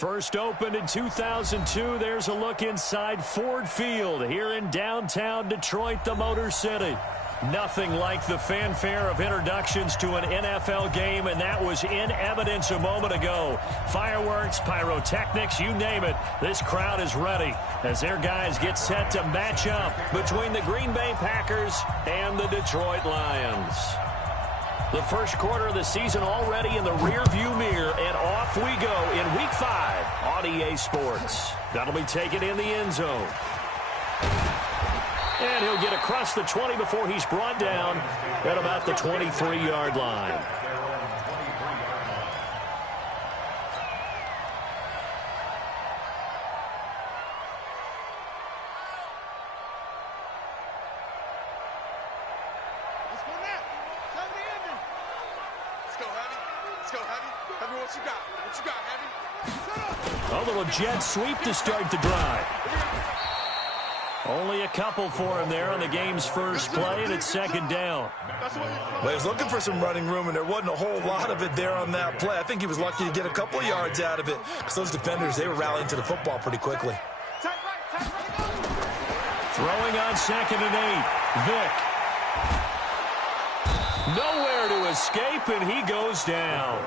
First opened in 2002. There's a look inside Ford Field here in downtown Detroit, the Motor City. Nothing like the fanfare of introductions to an NFL game, and that was in evidence a moment ago. Fireworks, pyrotechnics, you name it. This crowd is ready as their guys get set to match up between the Green Bay Packers and the Detroit Lions. The first quarter of the season already in the rearview mirror, and off we go in Week 5 on EA Sports. That'll be taken in the end zone. And he'll get across the 20 before he's brought down at about the 23-yard line. A little jet sweep to start the drive. Only a couple for him there on the game's first play, and it's second down. Well, he was looking for some running room, and there wasn't a whole lot of it there on that play. I think he was lucky to get a couple of yards out of it because those defenders, they were rallying to the football pretty quickly. Throwing on 2nd and 8. Vick. Nowhere to escape, and he goes down.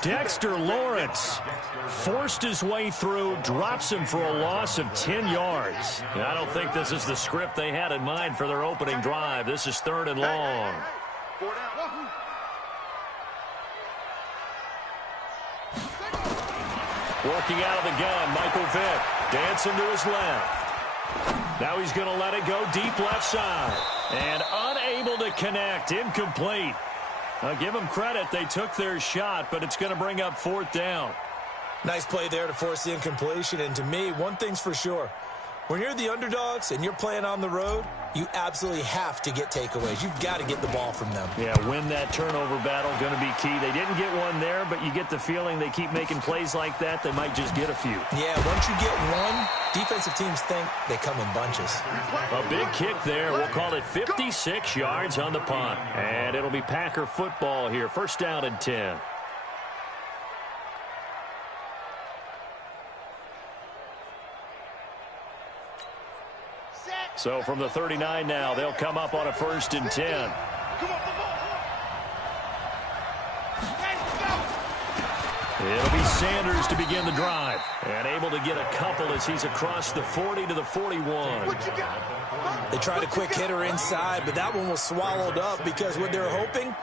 Dexter Lawrence forced his way through, drops him for a loss of 10 yards. And I don't think this is the script they had in mind for their opening drive. This is 3rd and long. Working out of the gun, Michael Vick dancing to his left. Now he's going to let it go deep left side. And unable to connect, incomplete. I'll give them credit. They took their shot, but it's going to bring up 4th down. Nice play there to force the incompletion. And to me, one thing's for sure. When you're the underdogs and you're playing on the road, you absolutely have to get takeaways. You've got to get the ball from them. Yeah, win that turnover battle, going to be key. They didn't get one there, but you get the feeling they keep making plays like that, they might just get a few. Yeah, once you get one, defensive teams think they come in bunches. A big kick there. We'll call it 56 yards on the punt. And it'll be Packer football here. First down and 10. So from the 39 now, they'll come up on a 1st and 10. It'll be Sanders to begin the drive. And able to get a couple as he's across the 40 to the 41. They tried a quick hitter inside, but that one was swallowed up because what they're hoping,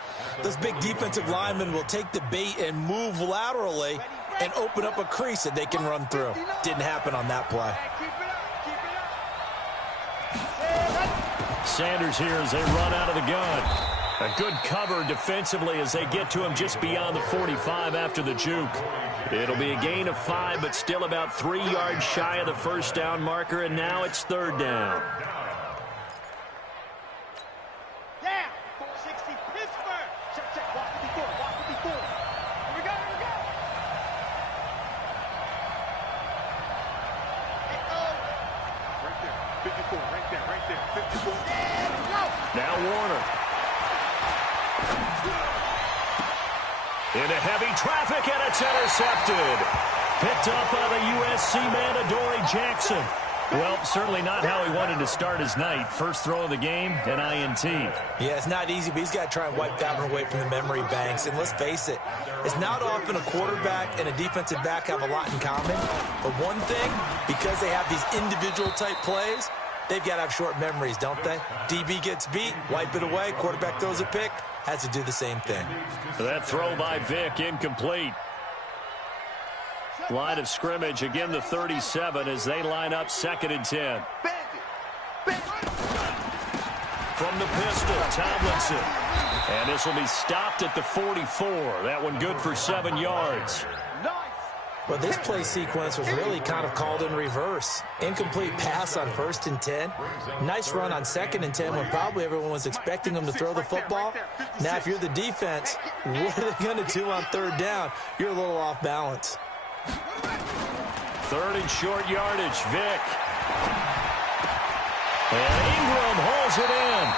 those big defensive linemen will take the bait and move laterally and open up a crease that they can run through. Didn't happen on that play. Sanders here as they run out of the gun. A good cover defensively as they get to him just beyond the 45 after the juke. It'll be a gain of 5, but still about 3 yards shy of the first down marker, and now it's 3rd down. Yeah, 460 Pittsburgh. Check, walk to before. Here we go. Right there, 54, right there, 54. Now Warner. Into heavy traffic, and it's intercepted. Picked up by the USC man, Adoree Jackson. Well, certainly not how he wanted to start his night. First throw of the game, an INT. Yeah, it's not easy, but he's got to try and wipe that one away from the memory banks. And let's face it, it's not often a quarterback and a defensive back have a lot in common. But one thing, because they have these individual type plays, they've got to have short memories, don't they? DB gets beat, wipe it away, quarterback throws a pick, has to do the same thing. That throw by Vick, incomplete. Line of scrimmage, again the 37 as they line up 2nd and 10. From the pistol, Tomlinson. And this will be stopped at the 44. That one good for 7 yards. Well, this play sequence was really kind of called in reverse. Incomplete pass on 1st and 10. Nice run on 2nd and 10 when probably everyone was expecting them to throw the football. Now, if you're the defense, what are they going to do on 3rd down? You're a little off balance. 3rd and short yardage, Vick. And Ingram holds it in.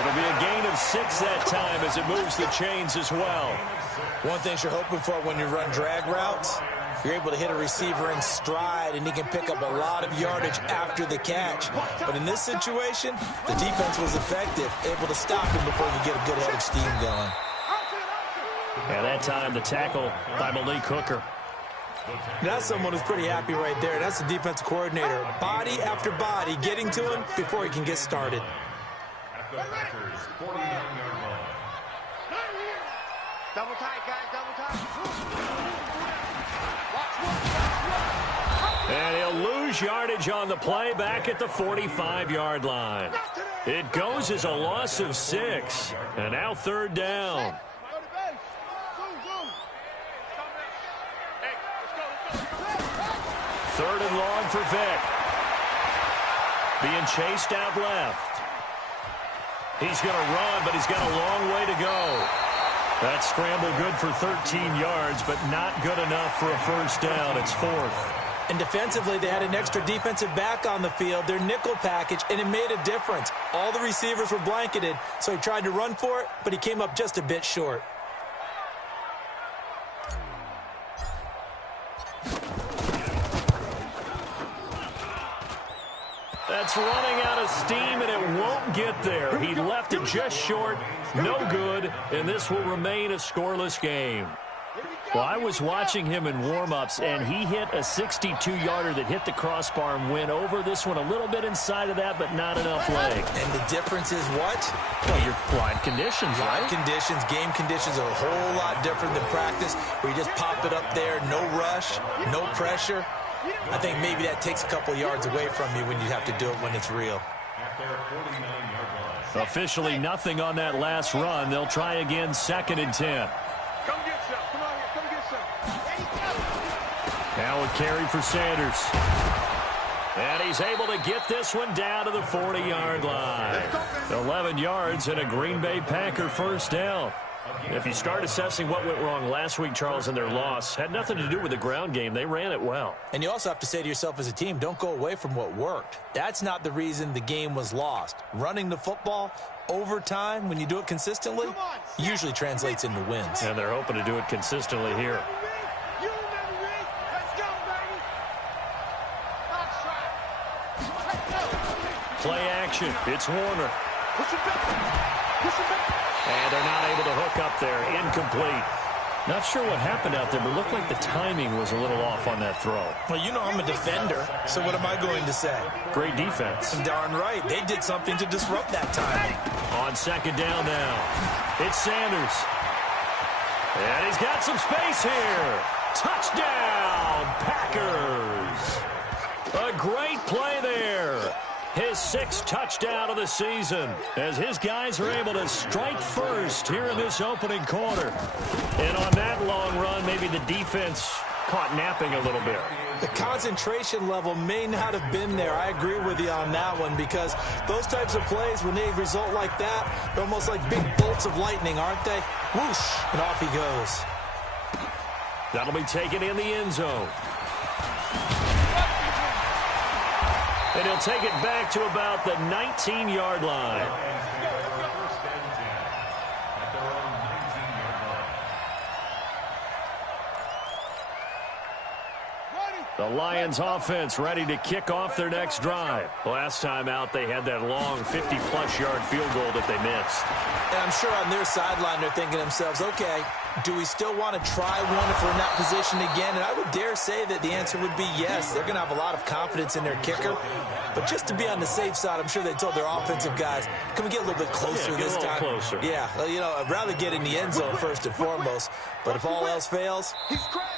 It'll be a gain of 6 that time as it moves the chains as well. One thing you're hoping for when you run drag routes, You're able to hit a receiver in stride, and he can pick up a lot of yardage after the catch. But in this situation, the defense was effective, able to stop him before he could get a good head of steam going. And that time, the tackle by Malik Hooker. That's someone who's pretty happy right there. That's the defensive coordinator. Body after body getting to him before he can get started. Double tight, guys, double tight. And he'll lose yardage on the play back at the 45-yard line. It goes as a loss of 6. And now 3rd down. 3rd and long for Vick. Being chased out left. He's going to run, but he's got a long way to go. That scramble good for 13 yards, but not good enough for a 1st down. It's 4th. And defensively, they had an extra defensive back on the field, their nickel package, and it made a difference. All the receivers were blanketed, so he tried to run for it, but he came up just a bit short. That's running out of steam, and it won't get there. He left it just short, no good, and this will remain a scoreless game. Well, I was watching him in warm-ups, and he hit a 62-yarder that hit the crossbar and went over. This one a little bit inside of that, but not enough leg. And the difference is what? Well, your live conditions, right? Live conditions, game conditions are a whole lot different than practice, where you just pop it up there, no rush, no pressure. I think maybe that takes a couple yards away from you when you have to do it when it's real. Officially nothing on that last run. They'll try again, 2nd and 10. Come get some. Come on here. Come get some. Now a carry for Sanders. And he's able to get this one down to the 40-yard line. 11 yards and a Green Bay Packer 1st down. If you start assessing what went wrong last week, Charles, in their loss, had nothing to do with the ground game. They ran it well. And you also have to say to yourself as a team, don't go away from what worked. That's not the reason the game was lost. Running the football over time, when you do it consistently, usually translates into wins. And they're hoping to do it consistently here. Play action. It's Warner. Push it back. Push it back. And they're not able to hook up there. Incomplete. Not sure what happened out there, but it looked like the timing was a little off on that throw. Well, you know I'm a defender, so what am I going to say? Great defense. Darn right. They did something to disrupt that timing. On 2nd down now. It's Sanders. And he's got some space here. Touchdown, Packers. A great play there. His 6th touchdown of the season as his guys are able to strike first here in this opening quarter. And on that long run, maybe the defense caught napping a little bit. The concentration level may not have been there. I agree with you on that one because those types of plays, when they result like that, they're almost like big bolts of lightning, aren't they? Whoosh, and off he goes. That'll be taken in the end zone. And he'll take it back to about the 19-yard line. The Lions offense ready to kick off their next drive. Last time out, they had that long 50-plus yard field goal that they missed. And I'm sure on their sideline they're thinking to themselves, okay, do we still want to try one if we're in that position again? And I would dare say that the answer would be yes. They're going to have a lot of confidence in their kicker. But just to be on the safe side, I'm sure they told their offensive guys, can we get a little bit closer this time? Closer. Yeah, well, you know, I'd rather get in the end zone first and foremost. But if all else fails,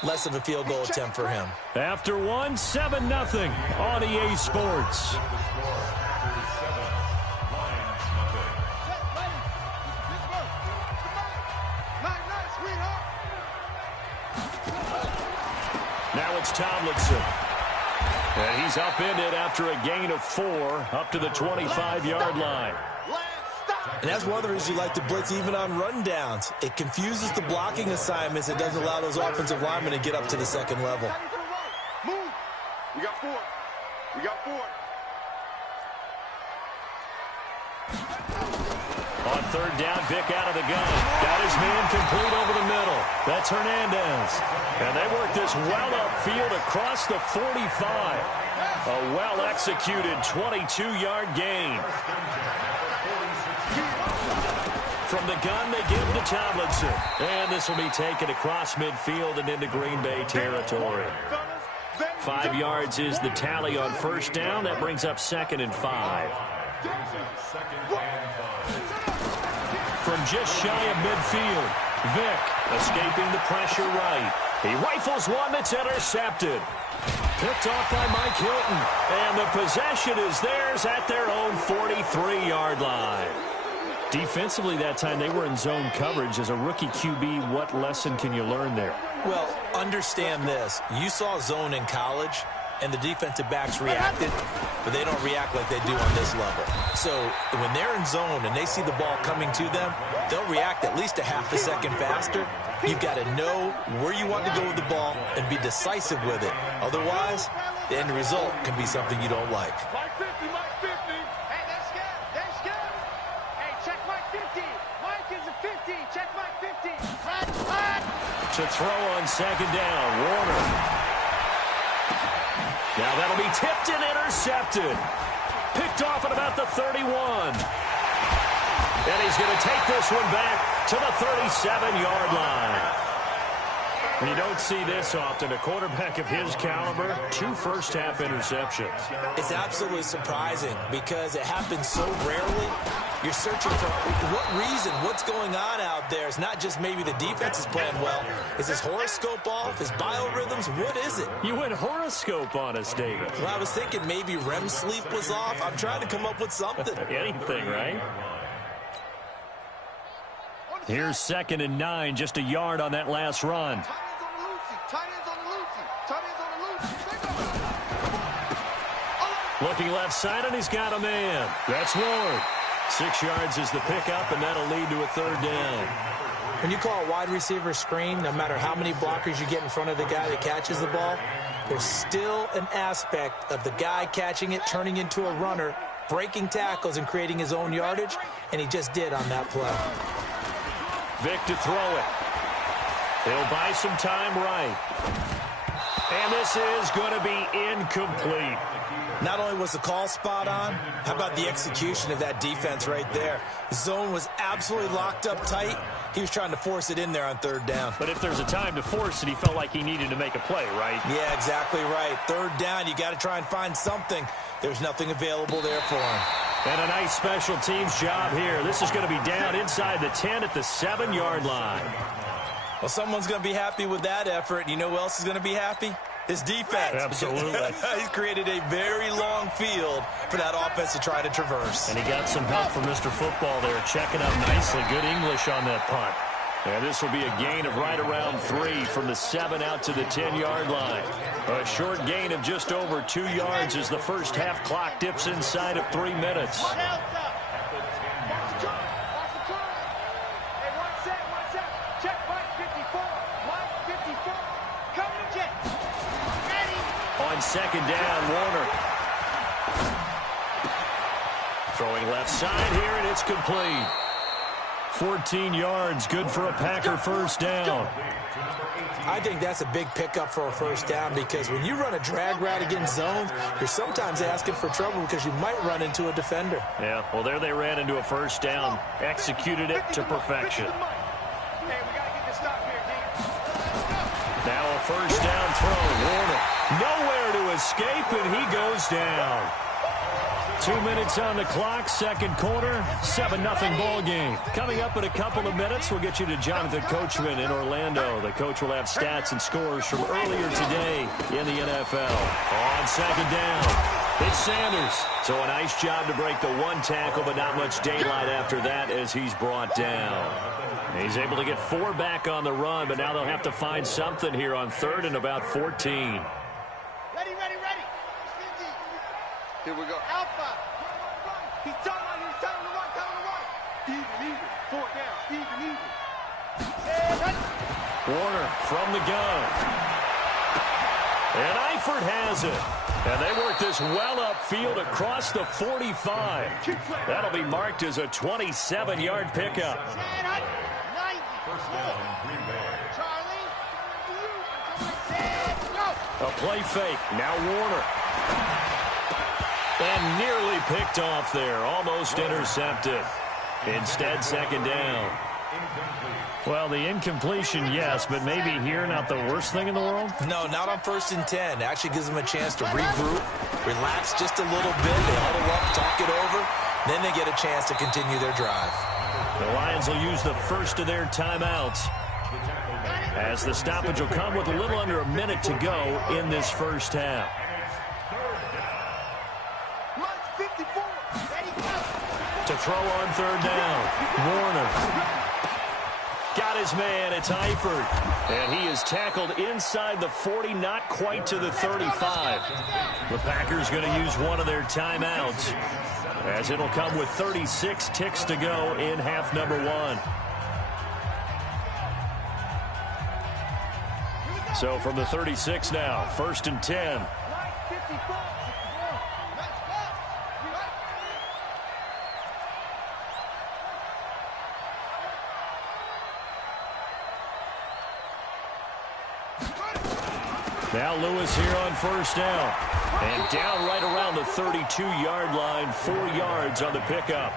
less of a field goal attempt for him. After 7-0 on EA Sports. Now it's Tomlinson. And he's upended after a gain of 4 up to the 25-yard line. And that's one of the reasons you like to blitz even on rundowns. It confuses the blocking assignments. It doesn't allow those offensive linemen to get up to the second level. Move. We got 4. We got 4. On third down. Vick out of the gun. Got his man complete over the middle. That's Hernandez. And they work this well upfield across the 45. A well-executed 22-yard gain. From the gun, they give to Tomlinson. And this will be taken across midfield and into Green Bay territory. 5 yards is the tally on first down. That brings up 2nd and 5. From just shy of midfield, Vick escaping the pressure right. He rifles one that's intercepted. Picked off by Mike Hilton. And the possession is theirs at their own 43-yard line. Defensively that time, they were in zone coverage. As a rookie QB, what lesson can you learn there? Well, understand this. You saw zone in college, and the defensive backs reacted, but they don't react like they do on this level. So when they're in zone and they see the ball coming to them, they'll react at least a half a second faster. You've got to know where you want to go with the ball and be decisive with it. Otherwise, the end result can be something you don't like. To throw on second down, Warner. Now that'll be tipped and intercepted. Picked off at about the 31. And he's going to take this one back to the 37-yard line. You don't see this often. A quarterback of his caliber, 2 first-half interceptions. It's absolutely surprising because it happens so rarely. You're searching for what reason, what's going on out there. It's not just maybe the defense is playing well. Is his horoscope off? His biorhythms? What is it? You went horoscope on us, David. Well, I was thinking maybe REM sleep was off. I'm trying to come up with something. Anything, right? Here's 2nd and 9, just a yard on that last run. Looking left side, and he's got a man. That's Ward. 6 yards is the pickup, and that'll lead to a 3rd down. When you call a wide receiver screen, no matter how many blockers you get in front of the guy that catches the ball, there's still an aspect of the guy catching it, turning into a runner, breaking tackles and creating his own yardage, and he just did on that play. Vick to throw it. He'll buy some time right. And this is going to be incomplete. Not only was the call spot on, how about the execution of that defense right there? The zone was absolutely locked up tight. He was trying to force it in there on 3rd down. But if there's a time to force it, he felt like he needed to make a play, right? Yeah, exactly right. 3rd down, you got to try and find something. There's nothing available there for him. And a nice special teams job here. This is going to be down inside the 10 at the 7-yard line. Well, someone's going to be happy with that effort. You know who else is going to be happy? His defense. Absolutely. He's created a very long field for that offense to try to traverse. And he got some help from Mr. Football there, checking up nicely. Good English on that punt. And this will be a gain of right around 3 from the 7 out to the 10-yard line. A short gain of just over 2 yards as the first half clock dips inside of 3 minutes. On 2nd down, Warner. Throwing left side here, and it's complete. 14 yards, good for a Packer first down. I think that's a big pickup for a first down because when you run a drag route against zone, you're sometimes asking for trouble because you might run into a defender. Yeah, well, there they ran into a first down. Executed it to perfection. Now a first down throw. Warner nowhere to escape, and he goes down. 2 minutes on the clock, second quarter, 7-0 ball game. Coming up in a couple of minutes, we'll get you to Jonathan Coachman in Orlando. The coach will have stats and scores from earlier today in the NFL. On 2nd down, it's Sanders. So a nice job to break the 1 tackle, but not much daylight after that as he's brought down. He's able to get 4 back on the run, but now they'll have to find something here on 3rd and about 14. Ready. Here we go. Alpha. He's telling him to run. Even. 4 down. Even. Warner from the gun. And Eifert has it. And they work this well upfield across the 45. That'll be marked as a 27-yard pickup. A play fake. Now Warner. And nearly picked off there. Almost intercepted. Instead, second down. Well, the incompletion, yes, but maybe here not the worst thing in the world? No, not on 1st and 10. It actually gives them a chance to regroup, relax just a little bit. They huddle up, talk it over. Then they get a chance to continue their drive. The Lions will use the first of their timeouts, as the stoppage will come with a little under a minute to go in this first half. To throw on 3rd down, Warner. Got his man, it's Eifert. And he is tackled inside the 40, not quite to the 35. The Packers going to use one of their timeouts, as it'll come with 36 ticks to go in half number 1. So from the 36 now, 1st and 10. Now Lewis here on 1st down. And down right around the 32-yard line, 4 yards on the pickup.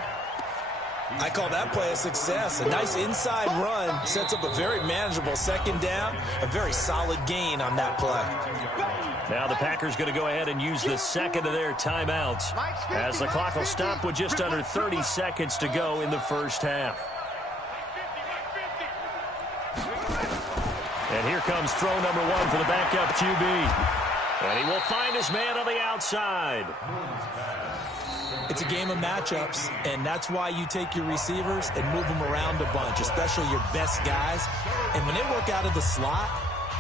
I call that play a success. A nice inside run sets up a very manageable 2nd down. A very solid gain on that play. Now the Packers going to go ahead and use the second of their timeouts, as the clock will stop with just under 30 seconds to go in the first half. And here comes throw number 1 for the backup QB. And he will find his man on the outside. It's a game of matchups, and that's why you take your receivers and move them around a bunch, especially your best guys. And when they work out of the slot,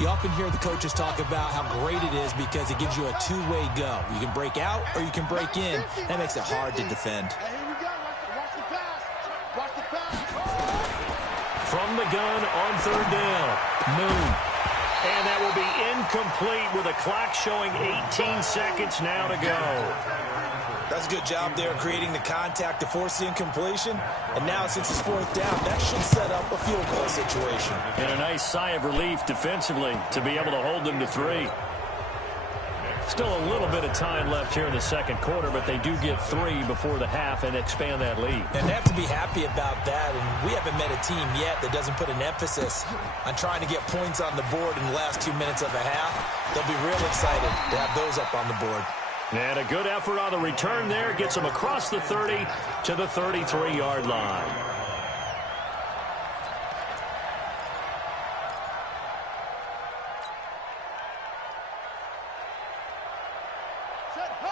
you often hear the coaches talk about how great it is because it gives you a two-way go. You can break out or you can break in. That makes it hard to defend. From the gun on 3rd down, Moon. And that will be incomplete with a clock showing 18 seconds now to go. That's a good job there creating the contact to force the incompletion. And now since it's 4th down, that should set up a field goal situation. And a nice sigh of relief defensively to be able to hold them to 3. Still a little bit of time left here in the 2nd quarter, but they do get 3 before the half and expand that lead. And they have to be happy about that. And we haven't met a team yet that doesn't put an emphasis on trying to get points on the board in the last 2 minutes of a half. They'll be real excited to have those up on the board. And a good effort on the return there. Gets them across the 30 to the 33-yard line.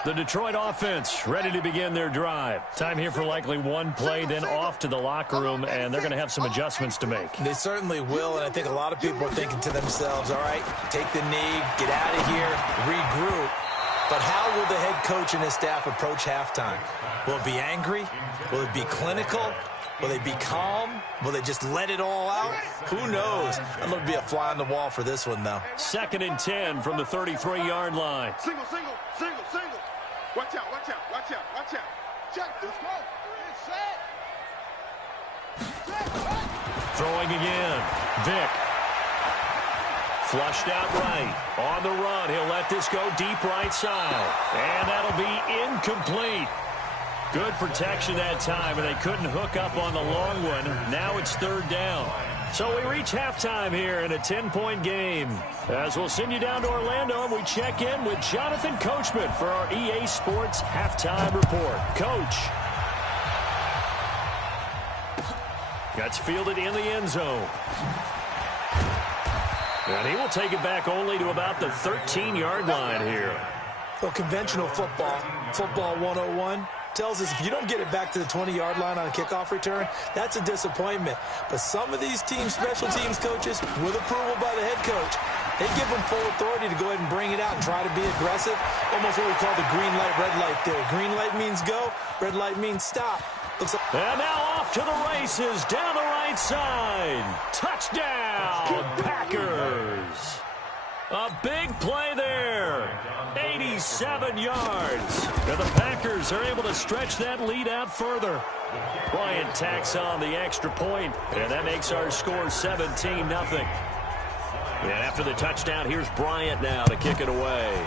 The Detroit offense ready to begin their drive. Time here for likely one play, then off to the locker room, and they're going to have some adjustments to make. They certainly will, and I think a lot of people are thinking to themselves, all right, take the knee, get out of here, regroup. But how will the head coach and his staff approach halftime? Will it be angry? Will it be clinical? Will they be calm? Will they just let it all out? Who knows? I'm going to be a fly on the wall for this one, though. 2nd and 10 from the 33-yard line. Single, single, single, single. Watch out, watch out, watch out, watch out. Check, let's go. Set. Throwing again. Vick. Flushed out right. On the run. He'll let this go deep right side. And that'll be incomplete. Good protection that time, and they couldn't hook up on the long one. Now it's 3rd down. So we reach halftime here in a 10-point game. As we'll send you down to Orlando, and we check in with Jonathan Coachman for our EA Sports Halftime Report. Coach. Gets fielded in the end zone. And he will take it back only to about the 13-yard line here. Well, conventional football 101, tells us if you don't get it back to the 20-yard line on a kickoff return, that's a disappointment. But some of these teams, special teams coaches, with approval by the head coach, they give them full authority to go ahead and bring it out and try to be aggressive. Almost what we call the green light, red light theory. Green light means go, red light means stop. And now off to the races, down the right side. Touchdown, Packers. A big play there. 87 yards. And the Packers are able to stretch that lead out further. Bryant tacks on the extra point, and that makes our score 17-0. And after the touchdown, here's Bryant now to kick it away.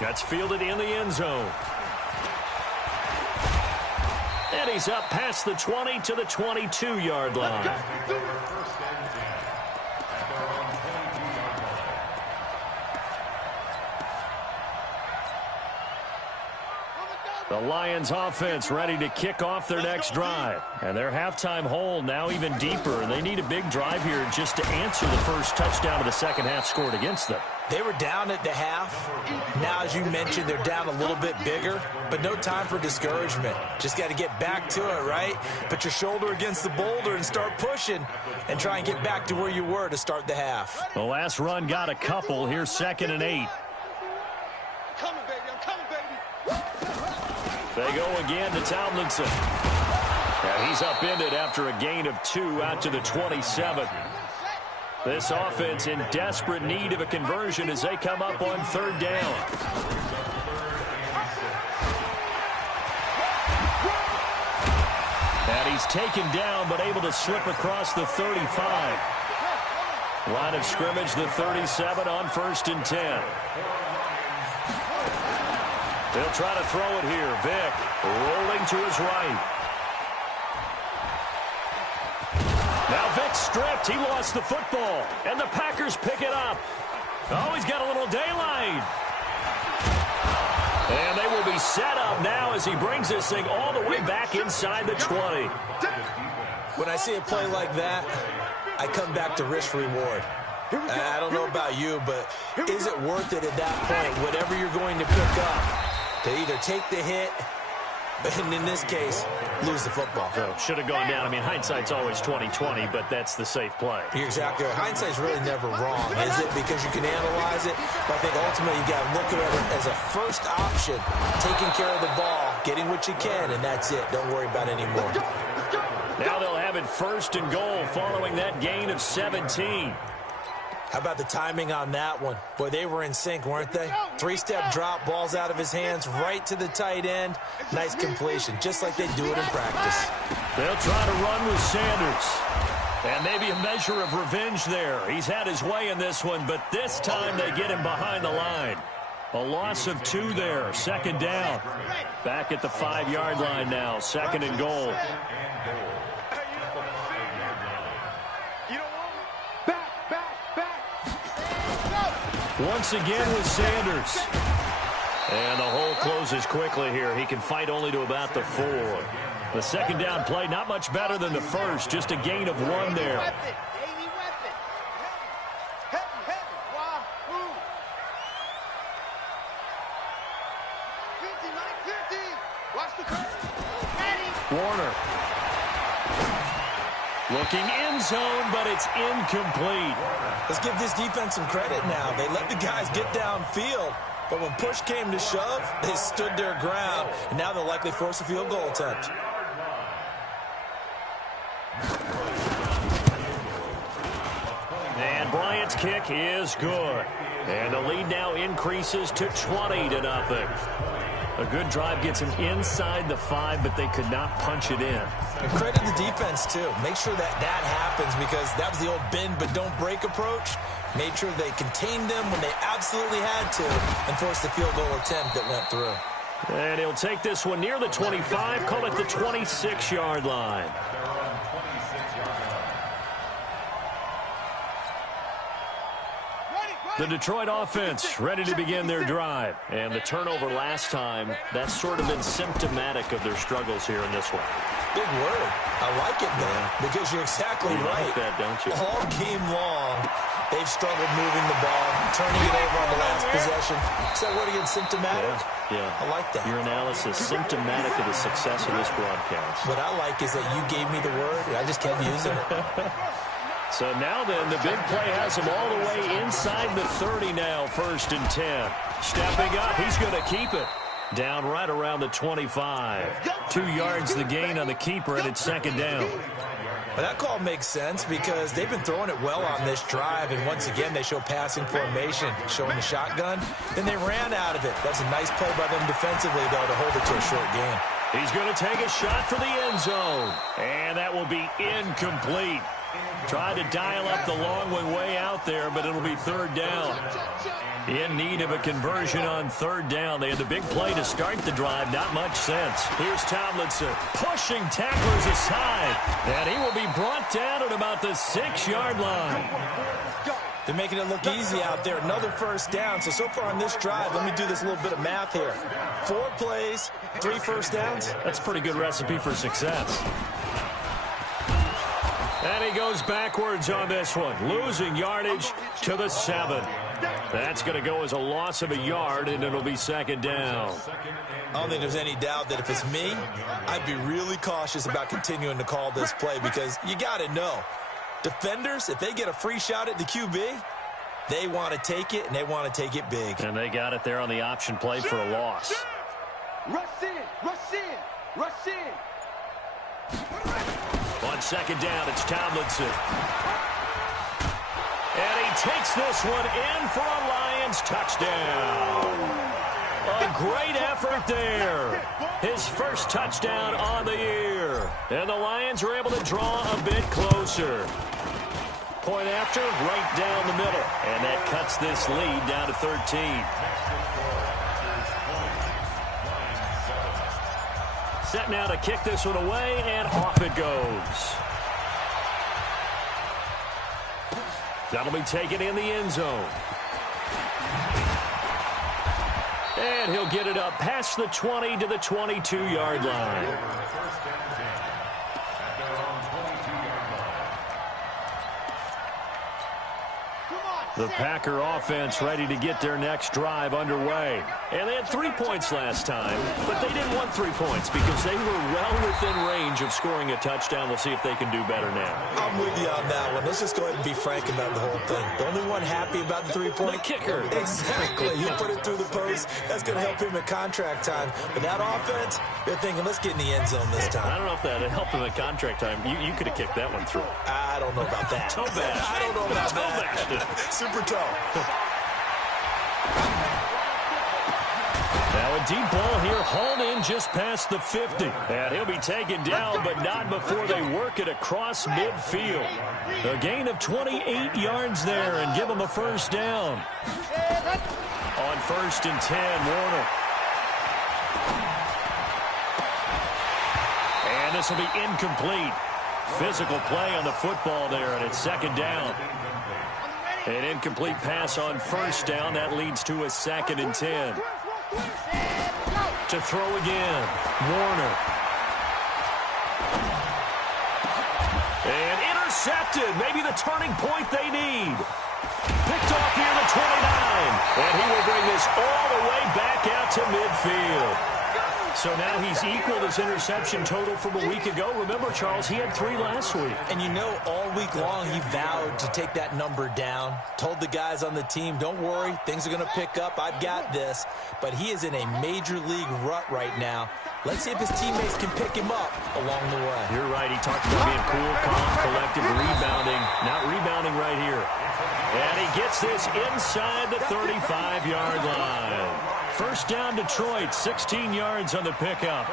That's fielded in the end zone. And he's up past the 20 to the 22-yard line. The Lions offense ready to kick off their next drive. And their halftime hole now even deeper. And they need a big drive here just to answer the first touchdown of the second half scored against them. They were down at the half. Now, as you mentioned, they're down a little bit bigger, but no time for discouragement. Just got to get back to it, right? Put your shoulder against the boulder and start pushing and try and get back to where you were to start the half. The last run got a couple. Here's 2nd and 8. Coming, baby. I'm coming, baby. They go again to Tomlinson. And he's upended after a gain of 2 out to the 27. This offense in desperate need of a conversion as they come up on 3rd down. And he's taken down but able to slip across the 35. Line of scrimmage, the 37 on 1st and 10. They'll try to throw it here. Vick rolling to his right. Now Vick stripped. He lost the football. And the Packers pick it up. Oh, he's got a little daylight. And they will be set up now as he brings this thing all the way back inside the 20. When I see a play like that, I come back to risk-reward. I don't know about you, but is it worth it at that point, whatever you're going to pick up, to either take the hit, and in this case, lose the football? So should have gone down. I mean, hindsight's always 20/20, but that's the safe play. You're exactly right. Hindsight's really never wrong, is it? Because you can analyze it, but I think ultimately you got to look at it as a first option, taking care of the ball, getting what you can, and that's it. Don't worry about it anymore. Now they'll have it 1st and goal following that gain of 17. How about the timing on that one? Boy, they were in sync, weren't they? 3-step drop, balls out of his hands, right to the tight end. Nice completion, just like they do it in practice. They'll try to run with Sanders. And maybe a measure of revenge there. He's had his way in this one, but this time they get him behind the line. A loss of 2 there, 2nd down. Back at the 5-yard line now, 2nd and goal. Once again with Sanders. And the hole closes quickly here. He can fight only to about the 4. The 2nd down play, not much better than the first. Just a gain of 1 there. Warner. Looking end zone, but it's incomplete. Let's give this defense some credit now. They let the guys get downfield, but when push came to shove, they stood their ground, and now they'll likely force a field goal attempt. And Bryant's kick is good. And the lead now increases to 20-0. A good drive gets him inside the 5, but they could not punch it in. And credit the defense, too. Make sure that happens, because that was the old bend but don't break approach. Made sure they contained them when they absolutely had to and forced the field goal attempt that went through. And he'll take this one near the 25, call it the 26-yard line. The Detroit offense ready to begin their drive. And the turnover last time, that's sort of been symptomatic of their struggles here in this one. Big word. I like it, man, because you're exactly right. You like that, don't you? All game long, they've struggled moving the ball, turning it over on the last possession. Is that word again, symptomatic? Yeah. I like that. Your analysis, symptomatic of the success of this broadcast. What I like is that you gave me the word, and I just kept using it. So now then, the big play has him all the way inside the 30 now, 1st and 10. Stepping up, he's going to keep it. Down right around the 25. 2 yards the gain on the keeper, and it's 2nd down. Well, that call makes sense because they've been throwing it well on this drive, and once again, they show passing formation, showing the shotgun. Then they ran out of it. That's a nice play by them defensively, though, to hold it to a short gain. He's going to take a shot for the end zone, and that will be incomplete. Tried to dial up the long one way out there, but it'll be third down. In need of a conversion on third down. They had the big play to start the drive. Not much sense. Here's Tomlinson pushing tacklers aside, and he will be brought down at about the 6-yard line. They're making it look easy out there. Another first down. So far on this drive, let me do this little bit of math here. 4 plays, 3 first downs. That's a pretty good recipe for success. And he goes backwards on this one, losing yardage to the 7. That's going to go as a loss of a yard, and it'll be second down. I don't think there's any doubt that if it's me, I'd be really cautious about continuing to call this play because you got to know, defenders, if they get a free shot at the QB, they want to take it, and they want to take it big. And they got it there on the option play for a loss. Rush in, rush in, rush in. On second down, it's Tomlinson. And he takes this one in for a Lions touchdown. A great effort there. His first touchdown on the year. And the Lions are able to draw a bit closer. Point after, right down the middle. And that cuts this lead down to 13. Set now to kick this one away, and off it goes. That'll be taken in the end zone. And he'll get it up past the 20 to the 22-yard line. The Packer offense ready to get their next drive underway. And they had 3 points last time, but they didn't want 3 points because they were well within range of scoring a touchdown. We'll see if they can do better now. I'm with you on that one. Let's just go ahead and be frank about the whole thing. The only one happy about the 3-point? The kicker. Exactly. You put it through the post. That's going to help him at contract time. But that offense, they're thinking, let's get in the end zone this time. I don't know if that helped him at contract time. You could have kicked that one through. I don't know about that. Toe bash. I don't know about that. Super toe. Now a deep ball here, hauled in just past the 50. And he'll be taken down, but not before they work it across midfield. A gain of 28 yards there and give him a first down. On 1st and 10, Warner. And this will be incomplete. Physical play on the football there, and it's second down. An incomplete pass on first down. That leads to a 2nd and 10. To throw again, Warner. And intercepted. Maybe the turning point they need. Picked off near the 29. And he will bring this all the way back out to midfield. So now he's equaled his interception total from a week ago. Remember, Charles, he had 3 last week. And you know, all week long he vowed to take that number down. Told the guys on the team, don't worry, things are going to pick up. I've got this. But he is in a major league rut right now. Let's see if his teammates can pick him up along the way. You're right. He talked about being cool, calm, collective, rebounding. Not rebounding right here. And he gets this inside the 35-yard line. First down, Detroit, 16 yards on the pickup.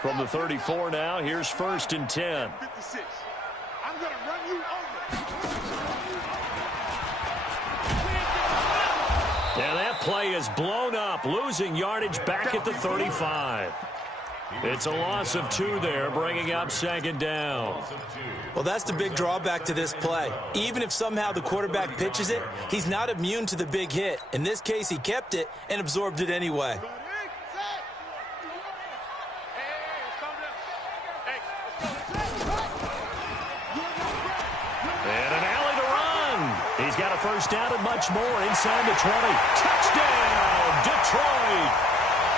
From the 34 now, here's 1st and 10. 56. I'm going to run you over. And that play is blown up, losing yardage back at the 35. It's a loss of 2 there, bringing up 2nd down. Well, that's the big drawback to this play. Even if somehow the quarterback pitches it, he's not immune to the big hit. In this case, he kept it and absorbed it anyway. And an alley to run. He's got a first down and much more inside the 20. Touchdown, Detroit.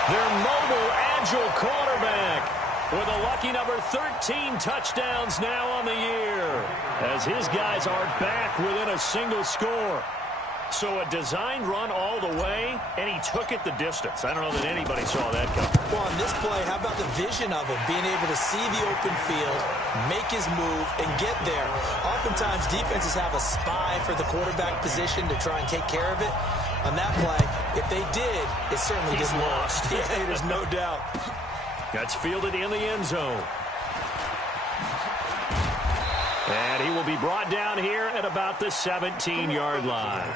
Their mobile, agile quarterback with a lucky number 13 touchdowns now on the year as his guys are back within a single score. So a designed run all the way, and he took it the distance. I don't know that anybody saw that coming. Well, on this play, how about the vision of him, being able to see the open field, make his move, and get there. Oftentimes, defenses have a spy for the quarterback position to try and take care of it. On that play, if they did, it certainly He's didn't lost. work. Yeah, there's no doubt. That's fielded in the end zone. And he will be brought down here at about the 17-yard line.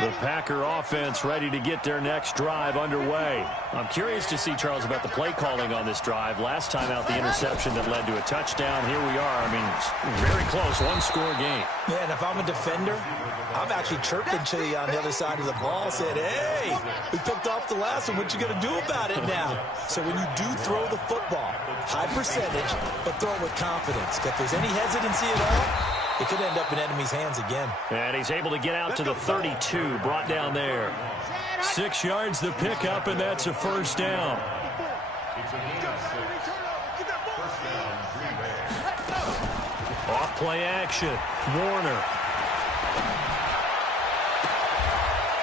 The Packer offense ready to get their next drive underway. I'm curious to see, Charles, about the play calling on this drive. Last time out, the interception that led to a touchdown. Here we are. I mean, very close, one-score game. Yeah, and if I'm a defender, I'm actually chirping to you on the other side of the ball, saying, hey, we picked off the last one. What you going to do about it now? So when you do throw the football, high percentage, but throw it with confidence. If there's any hesitancy at all, it could end up in enemy's hands again. And he's able to get out to the 32, brought down there. 6 yards the pickup, and that's a first down. Off play action. Warner.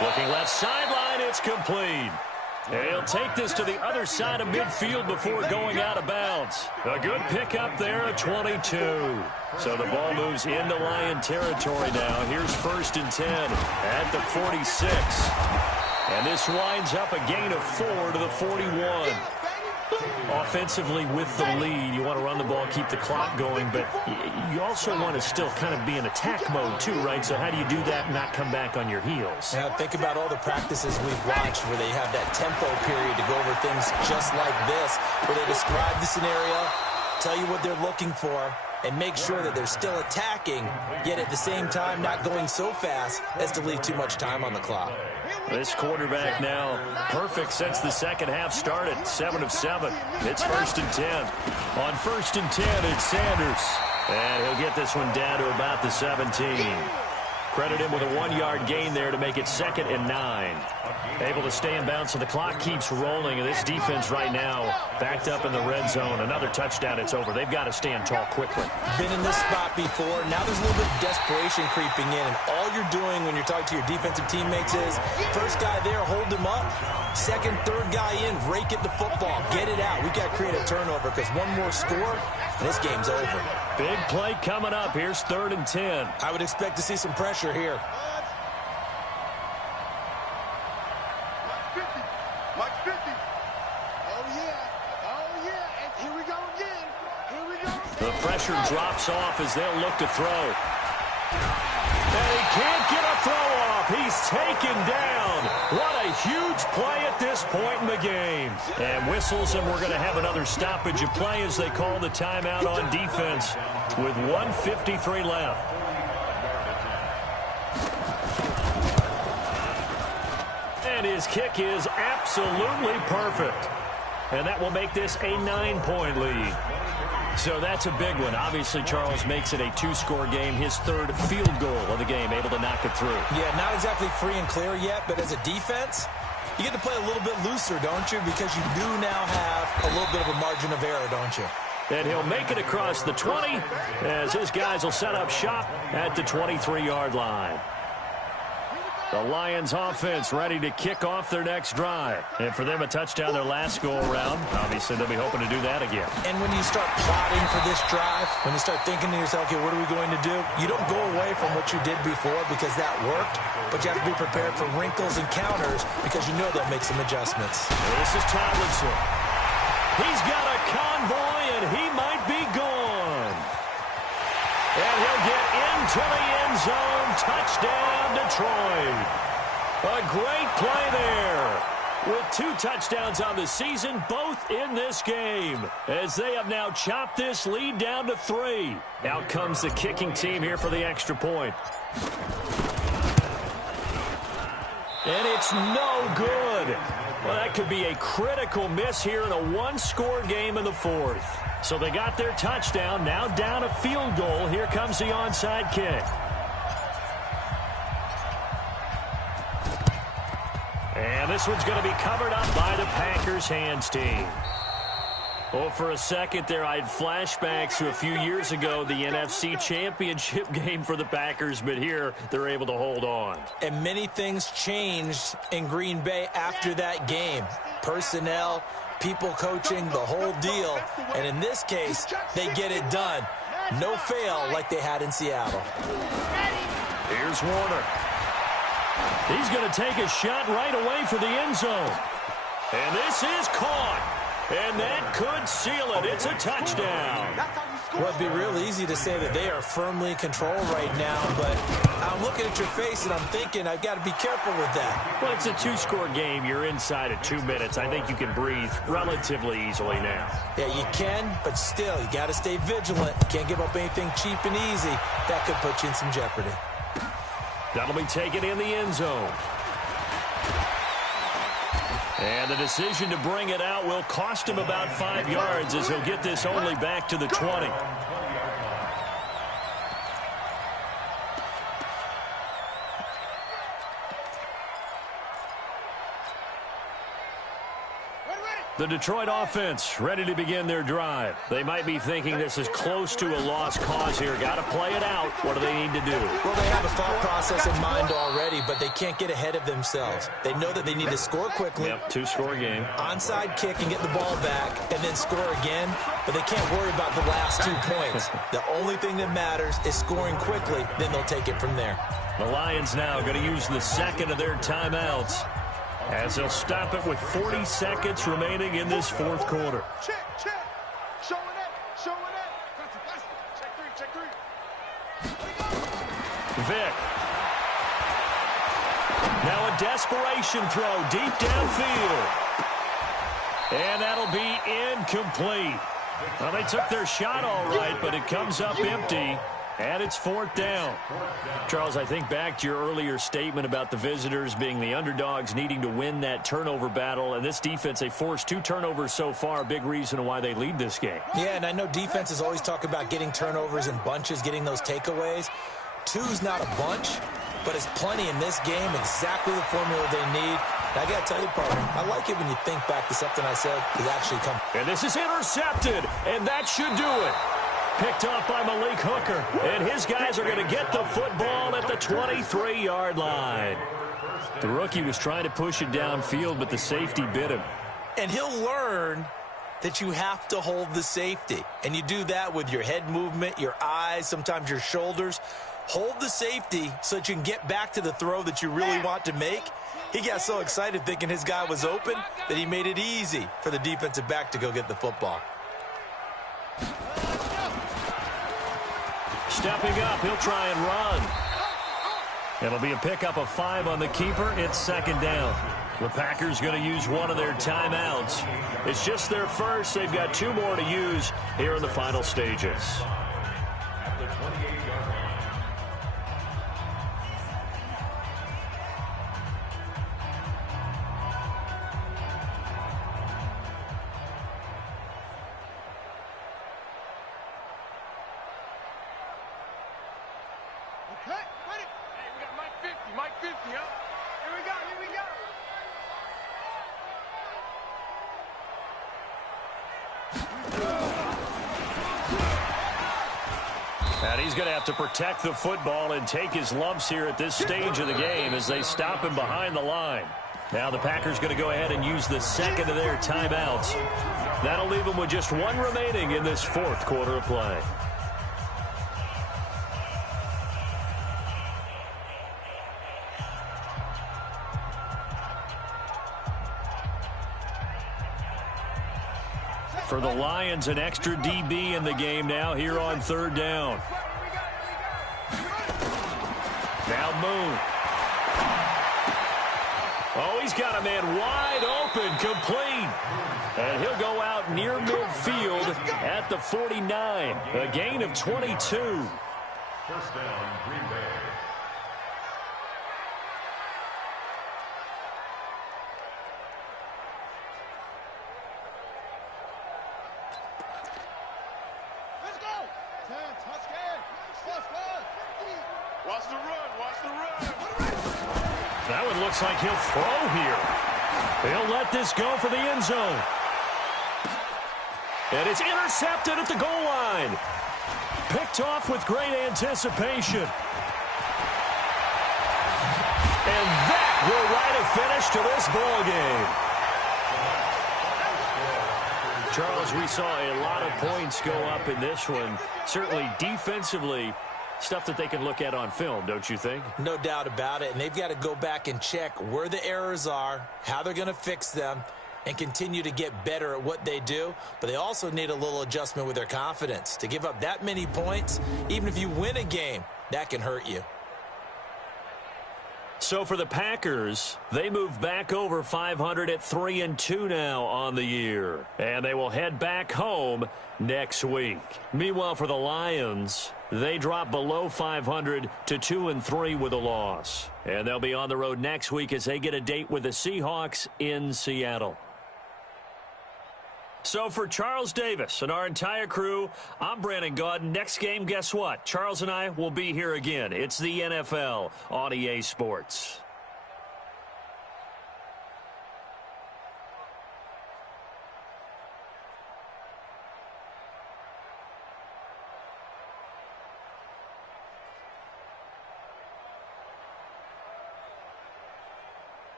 Looking left sideline, it's complete. And he'll take this to the other side of midfield before going out of bounds. A good pickup there, a 22. So the ball moves into Lion territory now. Here's 1st and 10 at the 46. And this winds up a gain of 4 to the 41. Offensively with the lead, you want to run the ball, keep the clock going, but you also want to still kind of be in attack mode too, right? So how do you do that and not come back on your heels? Now think about all the practices we've watched where they have that tempo period to go over things just like this, where they describe the scenario, tell you what they're looking for, and make sure that they're still attacking, yet at the same time not going so fast as to leave too much time on the clock. This quarterback now perfect since the second half started. 7 of 7. It's 1st and 10. On 1st and 10, it's Sanders. And he'll get this one down to about the 17. Credit him with a 1-yard gain there to make it 2nd and 9. Able to stay in bounds, so the clock keeps rolling. And this defense right now backed up in the red zone. Another touchdown, it's over. They've got to stand tall quickly. Been in this spot before. Now there's a little bit of desperation creeping in. And all you're doing when you're talking to your defensive teammates is, first guy there, hold him up. Second, third guy in, rake at the football. Get it out. We got to create a turnover because one more score, and this game's over. Big play coming up. Here's 3rd and 10. I would expect to see some pressure here. Mike 50. Oh, yeah. Oh, yeah. And here we go again. Here we go. The pressure drops off as they'll look to throw. And he can't get a throw off. He's taken down. What a huge play at this point in the game. And whistles, and we're going to have another stoppage of play as they call the timeout on defense with 1:53 left. And his kick is absolutely perfect. And that will make this a 9-point lead. So that's a big one. Obviously, Charles makes it a 2-score game. His 3rd field goal of the game, able to knock it through. Yeah, not exactly free and clear yet, but as a defense, you get to play a little bit looser, don't you? Because you do now have a little bit of a margin of error, don't you? And he'll make it across the 20 as his guys will set up shop at the 23-yard line. The Lions offense ready to kick off their next drive. And for them, a touchdown their last go-around. Obviously, they'll be hoping to do that again. And when you start plotting for this drive, when you start thinking to yourself, okay, what are we going to do? You don't go away from what you did before because that worked, but you have to be prepared for wrinkles and counters because you know they'll make some adjustments. This is Tomlinson. He's got a convoy, and he might be gone. And he'll get into the end zone. Touchdown, Detroit. A great play there. With 2 touchdowns on the season, both in this game, as they have now chopped this lead down to 3. Out comes the kicking team here for the extra point. And it's no good. Well, that could be a critical miss here in a 1-score game in the 4th. So they got their touchdown, now down a field goal. Here comes the onside kick. And this one's going to be covered up by the Packers hands team. Well, for a second there, I had flashbacks to a few years ago, the NFC Championship game for the Packers, but here they're able to hold on. And many things changed in Green Bay after that game. Personnel, people coaching, the whole deal. And in this case, they get it done. No fail like they had in Seattle. Here's Warner. He's going to take a shot right away for the end zone. And this is caught. And that could seal it. It's a touchdown. Well, it'd be real easy to say that they are firmly in control right now, but I'm looking at your face and I'm thinking I've got to be careful with that. Well, it's a two-score game. You're inside at 2 minutes. I think you can breathe relatively easily now. Yeah, you can, but still, you got to stay vigilant. You can't give up anything cheap and easy. That could put you in some jeopardy. That'll be taken in the end zone. And the decision to bring it out will cost him about 5 yards as he'll get this only back to the 20. The Detroit offense ready to begin their drive. They might be thinking this is close to a lost cause here. Got to play it out. What do they need to do? Well, they have a thought process in mind already, but they can't get ahead of themselves. They know that they need to score quickly. Yep, two-score game. Onside kick and get the ball back and then score again, but they can't worry about the last 2 points. The only thing that matters is scoring quickly, then they'll take it from there. The Lions now going to use the second of their timeouts as they'll stop it with 40 seconds remaining in this fourth quarter. Check. Showing it. Check three. Vic. Now a desperation throw deep downfield. And that'll be incomplete. Well, they took their shot all right, but it comes up empty. And it's fourth down. Charles, I think back to your earlier statement about the visitors being the underdogs needing to win that turnover battle. And this defense, they forced 2 turnovers so far, a big reason why they lead this game. Yeah, and I know defenses always talk about getting turnovers in bunches, getting those takeaways. 2's not a bunch, but it's plenty in this game, exactly the formula they need. And I got to tell you, partner, I like it when you think back to something I said is actually come. And this is intercepted, and that should do it. Picked off by Malik Hooker, and his guys are going to get the football at the 23-yard line. The rookie was trying to push it downfield, but the safety bit him. And he'll learn that you have to hold the safety. And you do that with your head movement, your eyes, sometimes your shoulders. Hold the safety so that you can get back to the throw that you really want to make. He got so excited thinking his guy was open that he made it easy for the defensive back to go get the football. Stepping up, he'll try and run. It'll be a pickup of 5 on the keeper. It's second down. The Packers going to use one of their timeouts. It's just their first. They've got 2 more to use here in the final stages. And he's going to have to protect the football and take his lumps here at this stage of the game as they stop him behind the line. Now the Packers going to go ahead and use the second of their timeouts. That'll leave them with just 1 remaining in this fourth quarter of play. For the Lions, an extra DB in the game now here on third down. Now Moon. Oh, he's got a man wide open, complete. And he'll go out near midfield at the 49. A gain of 22. First down, Green Bay. That one looks like he'll throw here. He'll let this go for the end zone. And it's intercepted at the goal line. Picked off with great anticipation. And that will write a finish to this ball game. Charles, we saw a lot of points go up in this one. Certainly defensively, stuff that they can look at on film, don't you think? No doubt about it. And they've got to go back and check where the errors are, how they're going to fix them, and continue to get better at what they do. But they also need a little adjustment with their confidence. To give up that many points, even if you win a game, that can hurt you. So for the Packers, they move back over 500 at 3-2 now on the year. And they will head back home next week. Meanwhile, for the Lions, they drop below 500 to 2-3 with a loss. And they'll be on the road next week as they get a date with the Seahawks in Seattle. So for Charles Davis and our entire crew, I'm Brandon Gaudin. Next game, guess what? Charles and I will be here again. It's the NFL on EA Sports.